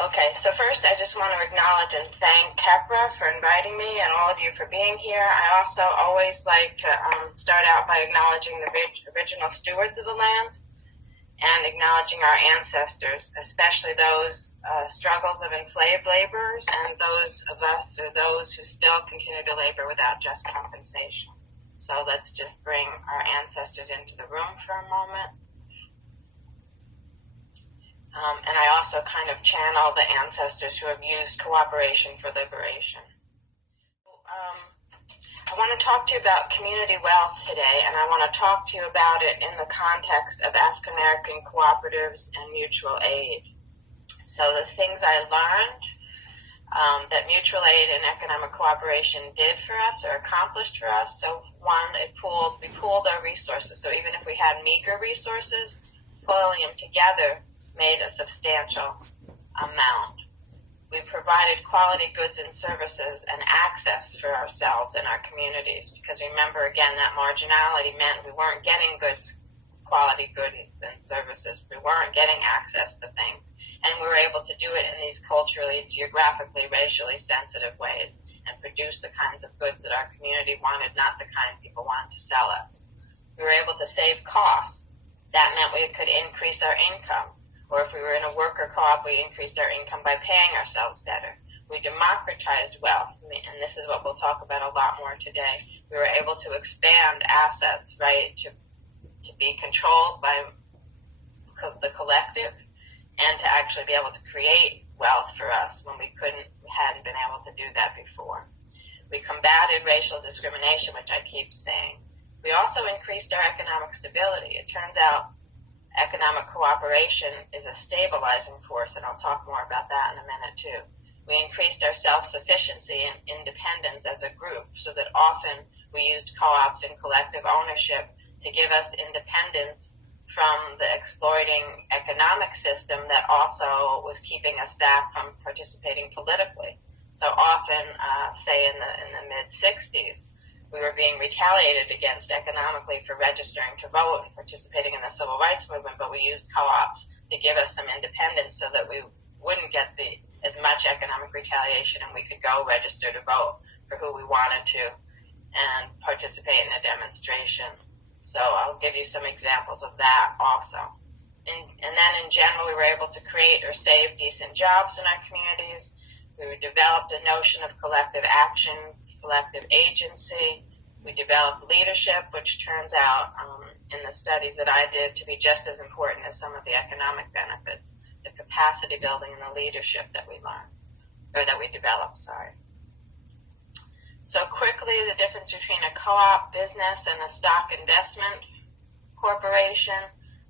Okay, so first I just want to acknowledge and thank Kepra for inviting me and all of you for being here. I also always like to start out by acknowledging the original stewards of the land and acknowledging our ancestors, especially those struggles of enslaved laborers and those of us or those who still continue to labor without just compensation. So let's just bring our ancestors into the room for a moment. And I also kind of channel the ancestors who have used cooperation for liberation. I want to talk to you about community wealth today, and I want to talk to you about it in the context of African American cooperatives and mutual aid. So the things I learned that mutual aid and economic cooperation did for us or accomplished for us. So one, we pooled our resources. So even if we had meager resources, pulling them together made a substantial amount. We provided quality goods and services and access for ourselves and our communities, because remember, again, that marginality meant we weren't getting quality goods and services. We weren't getting access to things. And we were able to do it in these culturally, geographically, racially sensitive ways and produce the kinds of goods that our community wanted, not the kind people wanted to sell us. We were able to save costs. That meant we could increase our income. Or if we were in a worker co-op, we increased our income by paying ourselves better. We democratized wealth, and this is what we'll talk about a lot more today. We were able to expand assets, right, to be controlled by the collective and to actually be able to create wealth for us when we hadn't been able to do that before. We combated racial discrimination, which I keep saying. We also increased our economic stability. It turns out economic cooperation is a stabilizing force, and I'll talk more about that in a minute too. We increased our self-sufficiency and independence as a group, so that often we used co-ops and collective ownership to give us independence from the exploiting economic system that also was keeping us back from participating politically. So often, say in the mid-60s, we were being retaliated against economically for registering to vote and participating in the civil rights movement, but we used co-ops to give us some independence so that we wouldn't get as much economic retaliation, and we could go register to vote for who we wanted to and participate in a demonstration. So I'll give you some examples of that also. And then in general, we were able to create or save decent jobs in our communities. We developed a notion of collective action, collective agency. We developed leadership, which turns out in the studies that I did to be just as important as some of the economic benefits, the capacity building and the leadership that we learned, or that we developed, sorry. So quickly, the difference between a co-op business and a stock investment corporation.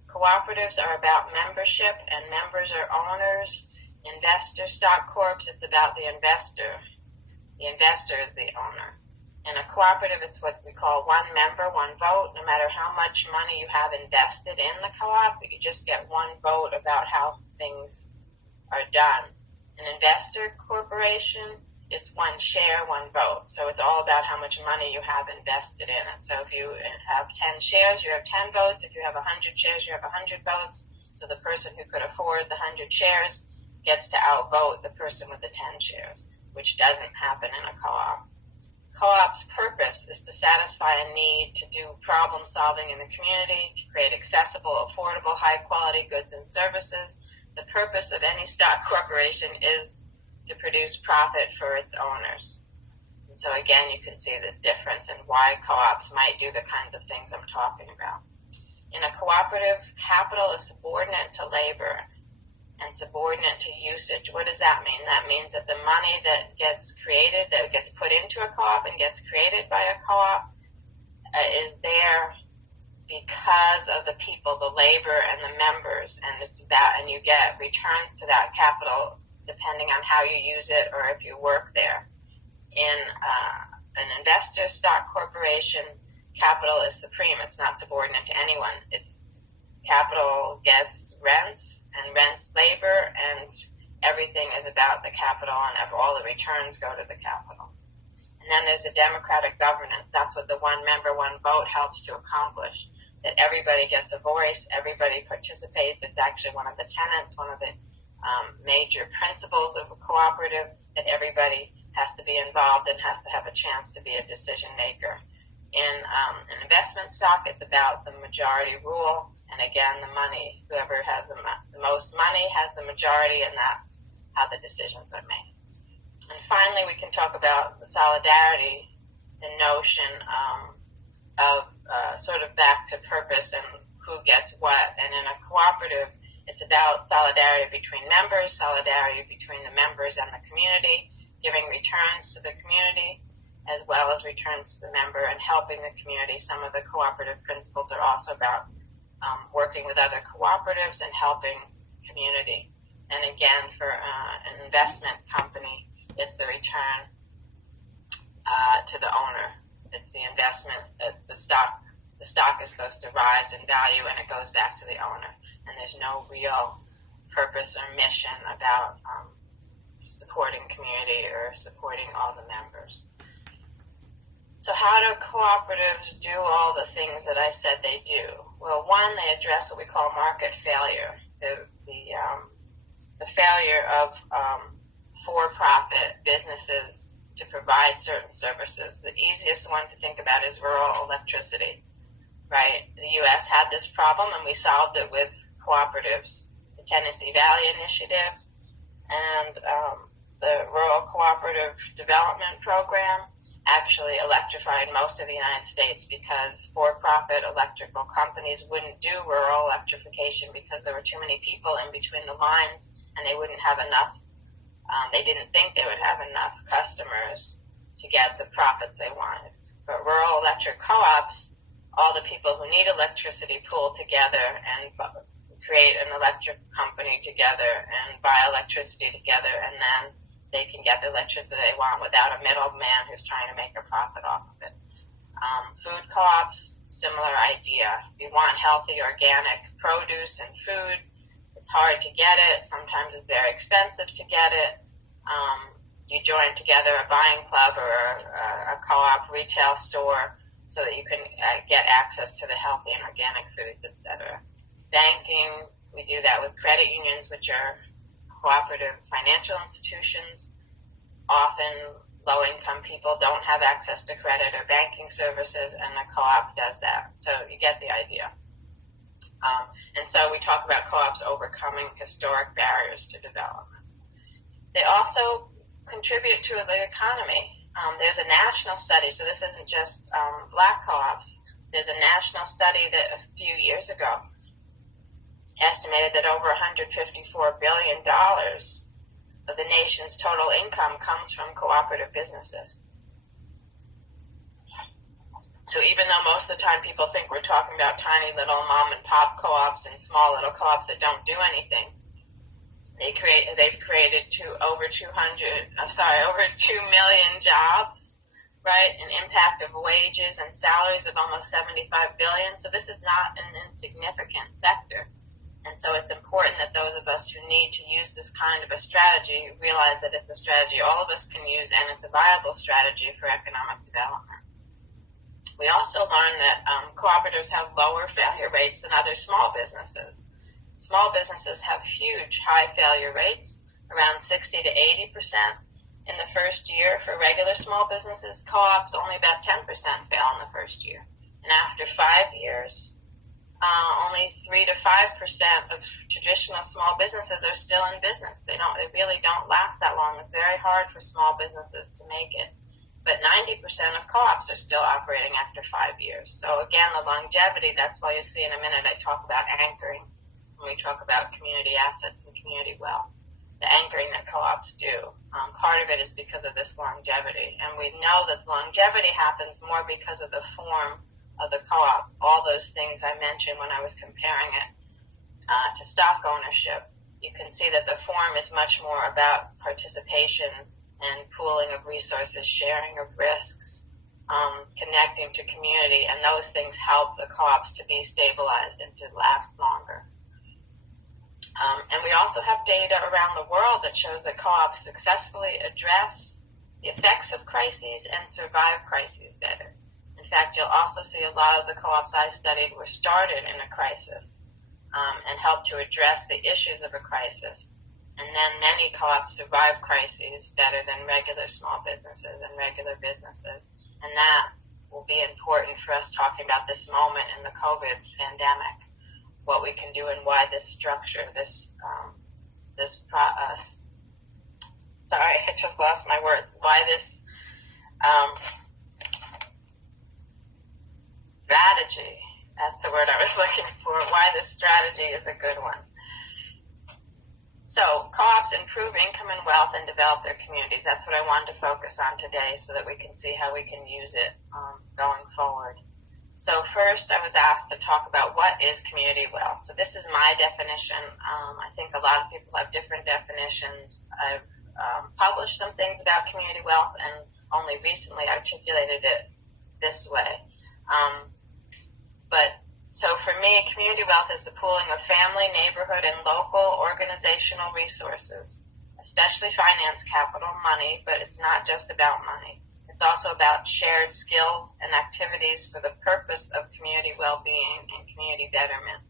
Cooperatives are about membership, and members are owners. Investor stock corps, it's about the investor. The investor is the owner. In a cooperative, it's what we call one member, one vote. No matter how much money you have invested in the co-op, you just get one vote about how things are done. An investor corporation, it's one share, one vote. So it's all about how much money you have invested in it. So if you have 10 shares, you have 10 votes. If you have 100 shares, you have 100 votes. So the person who could afford the 100 shares gets to outvote the person with the 10 shares, which doesn't happen in a co-op. Co-op's purpose is to satisfy a need to do problem solving in the community, to create accessible, affordable, high-quality goods and services. The purpose of any stock corporation is to produce profit for its owners. And so again, you can see the difference in why co-ops might do the kinds of things I'm talking about. In a cooperative, capital is subordinate to labor and subordinate to usage. What does that mean? That means that the money that gets created, that gets put into a co-op and gets created by a co-op is there because of the people, the labor and the members, and you get returns to that capital depending on how you use it or if you work there. In an investor stock corporation, capital is supreme. It's not subordinate to anyone. It's capital gets rents, and rents labor, and everything is about the capital, and all the returns go to the capital. And then there's a democratic governance. That's what the one member, one vote helps to accomplish, that everybody gets a voice, everybody participates. It's actually one of the tenets, one of the major principles of a cooperative, that everybody has to be involved and has to have a chance to be a decision maker. In an investment stock, it's about the majority rule, and again, the money. Whoever has the most money has the majority, and that's how the decisions are made. And finally, we can talk about the solidarity, the notion of sort of back to purpose and who gets what. And in a cooperative, it's about solidarity between members, solidarity between the members and the community, giving returns to the community as well as returns to the member, and helping the community. Some of the cooperative principles are also about working with other cooperatives and helping community. And again, for an investment company, it's the return to the owner. It's the investment. The stock is supposed to rise in value, and it goes back to the owner. And there's no real purpose or mission about supporting community or supporting all the members. So how do cooperatives do all the things that I said they do? Well, one, they address what we call market failure, the failure of for-profit businesses to provide certain services. The easiest one to think about is rural electricity, right? The U.S. had this problem, and we solved it with cooperatives. The Tennessee Valley Initiative and the Rural Cooperative Development Program actually electrified most of the United States, because for-profit electrical companies wouldn't do rural electrification because there were too many people in between the lines, and they wouldn't have enough. They didn't think they would have enough customers to get the profits they wanted. But rural electric co-ops, all the people who need electricity pool together and create an electric company together and buy electricity together, and then they can get the electricity they want without a middleman who's trying to make a profit off of it. Food co-ops, similar idea. You want healthy, organic produce and food. It's hard to get it. Sometimes it's very expensive to get it. You join together a buying club or a co-op retail store so that you can get access to the healthy and organic foods, etc. Banking, we do that with credit unions, which are cooperative financial institutions. Often low-income people don't have access to credit or banking services, and the co-op does that. So you get the idea. And so we talk about co-ops overcoming historic barriers to development. They also contribute to the economy. There's a national study, so this isn't just black co-ops. There's a national study that a few years ago estimated that over $154 billion of the nation's total income comes from cooperative businesses. So even though most of the time people think we're talking about tiny little mom and pop co-ops and small little co-ops that don't do anything, they've created over 2 million jobs, right? An impact of wages and salaries of almost $75 billion. So this is not an insignificant sector. And so it's important that those of us who need to use this kind of a strategy realize that it's a strategy all of us can use, and it's a viable strategy for economic development. We also learned that cooperatives have lower failure rates than other small businesses. Small businesses have huge high failure rates, around 60 to 80% in the first year. For regular small businesses, co-ops, only about 10% fail in the first year. And after 5 years, only 3 to 5% of traditional small businesses are still in business. They really don't last that long. It's very hard for small businesses to make it. But 90% of co-ops are still operating after 5 years. So again, the longevity, that's why you see in a minute I talk about anchoring when we talk about community assets and community wealth. The anchoring that co-ops do. Part of it is because of this longevity. And we know that longevity happens more because of the form of the co-op. All those things I mentioned when I was comparing it to stock ownership. You can see that the form is much more about participation and pooling of resources, sharing of risks, connecting to community, and those things help the co-ops to be stabilized and to last longer. And we also have data around the world that shows that co-ops successfully address the effects of crises and survive crises better. In fact, you'll also see a lot of the co-ops I studied were started in a crisis and helped to address the issues of a crisis. And then many co-ops survive crises better than regular small businesses and regular businesses. And that will be important for us talking about this moment in the COVID pandemic, what we can do and why this structure, sorry, I just lost my words, why this strategy, that's the word I was looking for, why this strategy is a good one. So co-ops improve income and wealth and develop their communities. That's what I wanted to focus on today so that we can see how we can use it going forward. So first I was asked to talk about what is community wealth. So this is my definition. I think a lot of people have different definitions. I've published some things about community wealth and only recently articulated it this way. So for me, community wealth is the pooling of family, neighborhood, and local organizational resources, especially finance capital, money, but it's not just about money. It's also about shared skills and activities for the purpose of community well-being and community betterment.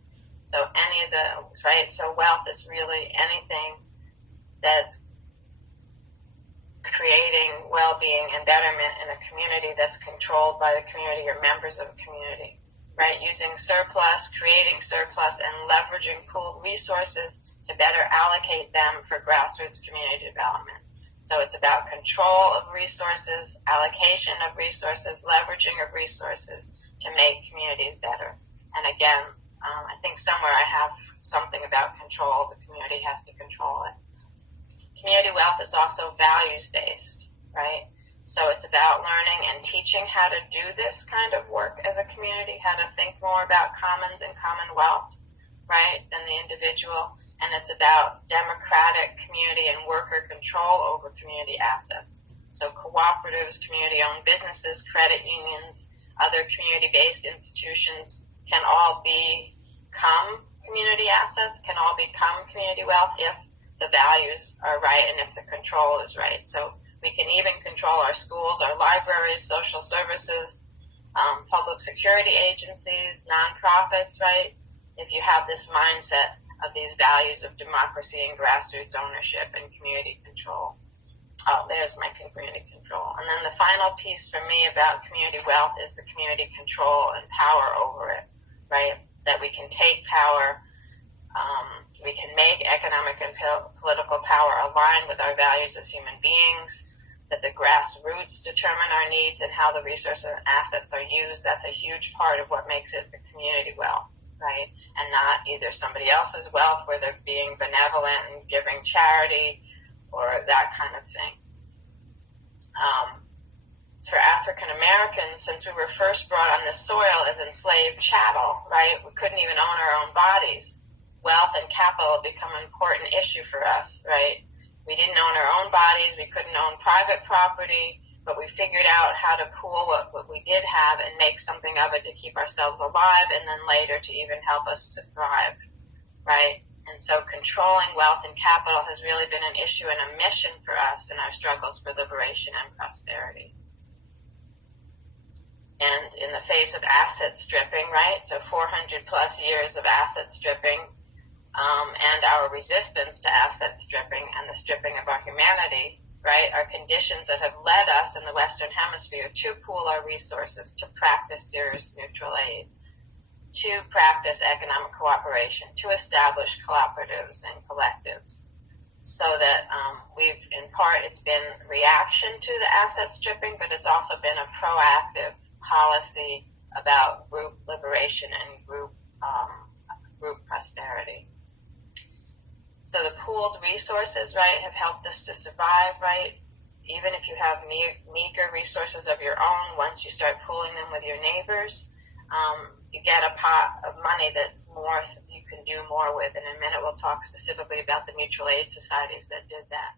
So any of those, right? So wealth is really anything that's creating well-being and betterment in a community that's controlled by the community or members of a community. Right, using surplus, creating surplus, and leveraging pooled resources to better allocate them for grassroots community development. So it's about control of resources, allocation of resources, leveraging of resources to make communities better. And again, I think somewhere I have something about control. The community has to control it. Community wealth is also values-based, right? So it's about learning and teaching how to do this kind of work as a community, how to think more about commons and commonwealth, right, than the individual. And it's about democratic community and worker control over community assets. So cooperatives, community-owned businesses, credit unions, other community-based institutions can all become community assets, can all become community wealth if the values are right and if the control is right. So we can even control our schools, our libraries, social services, public security agencies, nonprofits, right? If you have this mindset of these values of democracy and grassroots ownership and community control. Oh, there's my community control. And then the final piece for me about community wealth is the community control and power over it, right? That we can take power, we can make economic and political power align with our values as human beings, that the grassroots determine our needs and how the resources and assets are used. That's a huge part of what makes it the community wealth, right? And not either somebody else's wealth where they're being benevolent and giving charity or that kind of thing. For African Americans, since we were first brought on this soil as enslaved chattel, right, we couldn't even own our own bodies. Wealth and capital become an important issue for us, right? We didn't own our own bodies, we couldn't own private property, but we figured out how to pool what we did have and make something of it to keep ourselves alive and then later to even help us to thrive, right? And so controlling wealth and capital has really been an issue and a mission for us in our struggles for liberation and prosperity. And in the face of asset stripping, right, so 400 plus years of asset stripping, and our resistance to asset stripping and the stripping of our humanity, right, are conditions that have led us in the Western Hemisphere to pool our resources, to practice serious mutual aid, to practice economic cooperation, to establish cooperatives and collectives. So that we've, in part, it's been reaction to the asset stripping, but it's also been a proactive policy about group liberation and group prosperity. So the pooled resources, right, have helped us to survive, right? Even if you have meager resources of your own, once you start pooling them with your neighbors, you get a pot of money that's more, you can do more with. In a minute, we'll talk specifically about the mutual aid societies that did that.